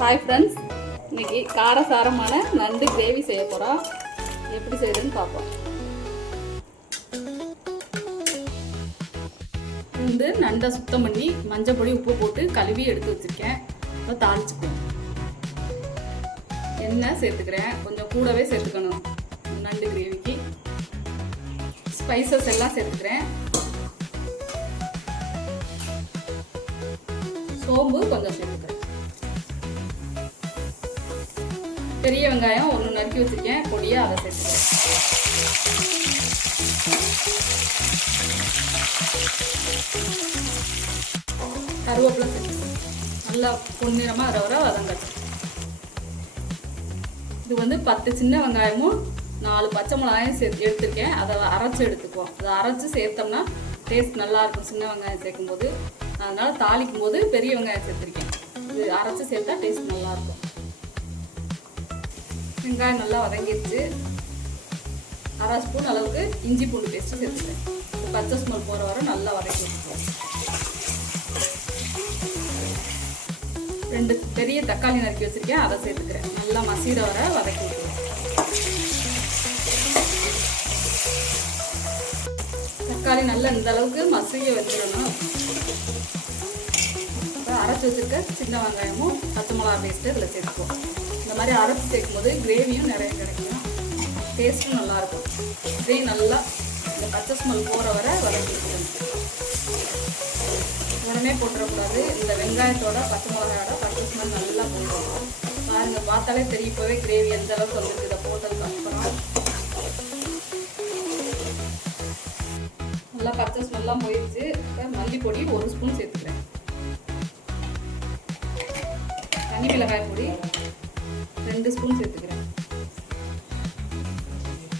Hi friends இன்னைக்கு காரசாரமான நண்டு கிரேவி செய்ய போகிறோம் எப்படி செய்யுதுன்னு பார்ப்போம். இது வந்து நண்டை சுத்தம் பண்ணி மஞ்சள் பொடி உப்பு போட்டு கழுவி எடுத்து வச்சுருக்கேன். இப்போ தாளிச்சுக்குவோம் எண்ணெய் சேர்த்துக்கிறேன். கொஞ்சம் கூடவே சேர்த்துக்கணும். நண்டு கிரேவிக்கு ஸ்பைசஸ் எல்லாம் சேர்த்துக்கிறேன். சோம்பு கொஞ்சம் சேர்த்துக்கிறேன். பெரிய வெங்காயம் ஒன்று நறுக்கி வச்சுருக்கேன். பொடியாக அதை சேர்த்துக்கிறேன். கருவேப்பிலை சேர்த்துக்கிறேன். நல்லா பொன்னிறமாக வர வர வதங்கட்டும் இது வந்து பத்து சின்ன வெங்காயமும் நாலு பச்சை மிளகாயும் சேர்த்து எடுத்திருக்கேன். அதை அரைச்சி எடுத்துக்குவோம். அதை அரைச்சி சேர்த்தோம்னா டேஸ்ட் நல்லா இருக்கும். சின்ன வெங்காயம் சேர்க்கும்போது. அதனால் அதனால தாளிக்கும் போது பெரிய வெங்காயம் சேர்த்துருக்கேன். இது அரைச்சி சேர்த்தா டேஸ்ட் நல்லா இருக்கும். வெங்காயம் நல்லா வதங்கிடுச்சு அரை ஸ்பூன் அளவுக்கு இஞ்சி பூண்டு பேஸ்ட்டு சேர்த்துக்கிறேன் பச்சை ஸ்மெல் போகிற வரை நல்லா வதக்கி வச்சுக்குவோம் ரெண்டு பெரிய தக்காளி நறுக்கி வச்சிருக்கேன். அதை சேர்த்துக்கிறேன். நல்லா மசீர வர வதக்கி விட்டுருவேன் தக்காளி நல்லா இந்த அளவுக்கு மசிய வச்சிடணும். அப்புறம் அரைச்சி வச்சுருக்க சின்ன வெங்காயமும் பச்சை மிளகா பேஸ்ட்டு இதில் சேர்த்துக்குவோம். இந்த மாதிரி அரைச்சி சேர்க்கும் போது கிரேவியும் நிறைய கிடைக்கும். டேஸ்ட்டும் நல்லாயிருக்கும். இதையும் நல்லா இந்த பச்சை ஸ்மெல் போகிற வரை வதக்கி உடனே போட்டுறக்கூடாது. இந்த வெங்காயத்தோட பச்சை மிளகாயோட பச்சை ஸ்மெல் நல்லா போடுவோம் பாருங்க பார்த்தாலே தெரியும் இப்போவே கிரேவி எந்த அளவுக்கு வந்துருக்கு. இதை போட்டதுக்கு அப்புறம். நல்லா பச்சை ஸ்மெல்லாம் போயிடுச்சு. இப்போ மல்லிப்பொடி ஒரு ஸ்பூன் சேர்த்துக்கிறேன். தண்ணி மிளகாய் பொடி. ரெண்டு ஸ்பூன் சேர்த்துக்கிறேன்.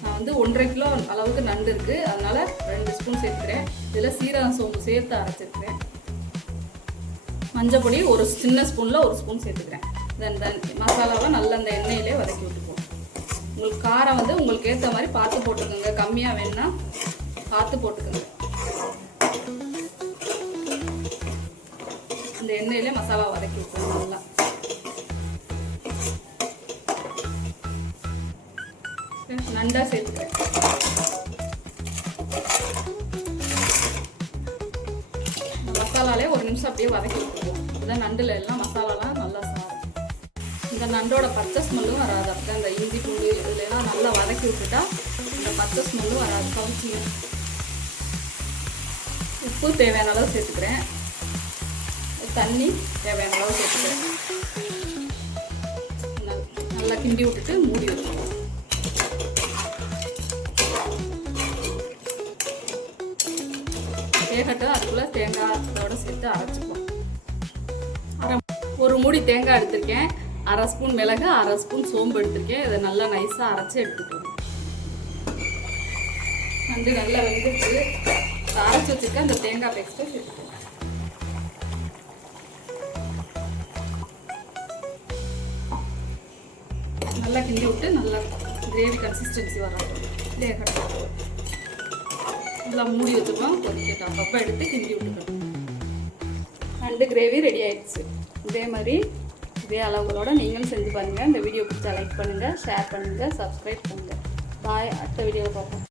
நான் வந்து ஒன்றரை கிலோ அளவுக்கு நண்டு இருக்குது அதனால ரெண்டு ஸ்பூன் சேர்த்துக்கிறேன். இதில் சீரகம் சோம்பு சேர்த்து அரைச்சிருக்கிறேன். மஞ்சள் பொடி ஒரு சின்ன ஸ்பூனில் ஒரு ஸ்பூன் சேர்த்துக்கிறேன். தென் தென் மசாலாவை நல்லா அந்த எண்ணெயிலே வதக்கி விட்டுப்போம் உங்களுக்கு காரம் வந்து உங்களுக்கு ஏற்ற மாதிரி பார்த்து போட்டுக்கோங்க. கம்மியாக வேணும்னா பார்த்து போட்டுக்கோங்க. இந்த எண்ணெயிலே மசாலா வதக்கி விட்டுருவோம் நல்லா. நண்டா சேர்த்துக்கிறேன் மசாலாலே ஒரு நிமிஷம் அப்படியே வதக்கி விட்டுருவோம். இதுதான் நண்டுல எல்லாம் மசாலாலாம் நல்லா சாரும் இந்த நண்டோட பச்சை ஸ்மெல்லும் வராது. அப்போ இந்த இஞ்சி பூண்டு இதுலாம் நல்லா வதக்கி விட்டுட்டா இந்த பச்சை ஸ்மெல்லும் வராது. கவுச்சியும் உப்பு தேவையான அளவு சேர்த்துக்கிறேன். தண்ணி தேவையான அளவு சேர்த்துக்கிறேன். நல்லா கிண்டி விட்டுட்டு மூடி வச்சுருவோம் வேகட்டும் அதுக்குள்ளே தேங்காய் அதோட சேர்த்து அரைச்சிப்போம். அரை ஒரு மூடி தேங்காய் எடுத்திருக்கேன். அரை ஸ்பூன் மிளகு அரை ஸ்பூன் சோம்பு எடுத்திருக்கேன். இதை நல்லா நைஸாக அரைச்சி எடுத்துக்கணும் வந்து நல்லா வெந்துச்சு அரைச்சி வச்சுருக்க அந்த தேங்காய் பேஸ்ட்டை எடுத்துக்கோங்க நல்லா கிண்டி விட்டு நல்லா கிரேவி கன்சிஸ்டன்சி வரும் வேகட்டும் நல்லா மூடி வச்சுக்கலாம் கொஞ்சம் அப்பப்போ எடுத்து கிண்டி விட்டுக்கணும். நண்டு கிரேவி ரெடி ஆயிடுச்சு. இதே மாதிரி இதே அளவுகளோட நீங்களும் செஞ்சு பாருங்கள் இந்த வீடியோ பிடிச்சா லைக் பண்ணுங்கள் ஷேர் பண்ணுங்கள் சப்ஸ்கிரைப் பண்ணுங்கள் பாய் அடுத்த வீடியோவில் பார்ப்போம்.